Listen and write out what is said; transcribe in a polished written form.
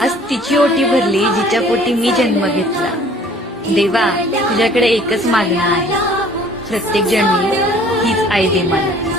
आज तिची ओटी भरली जिच्या पोटी मी जन्म घेतला. देवा, तुझ्याकडे एकच मागणं आहे, प्रत्येक जन्मी हीच आई दे मला.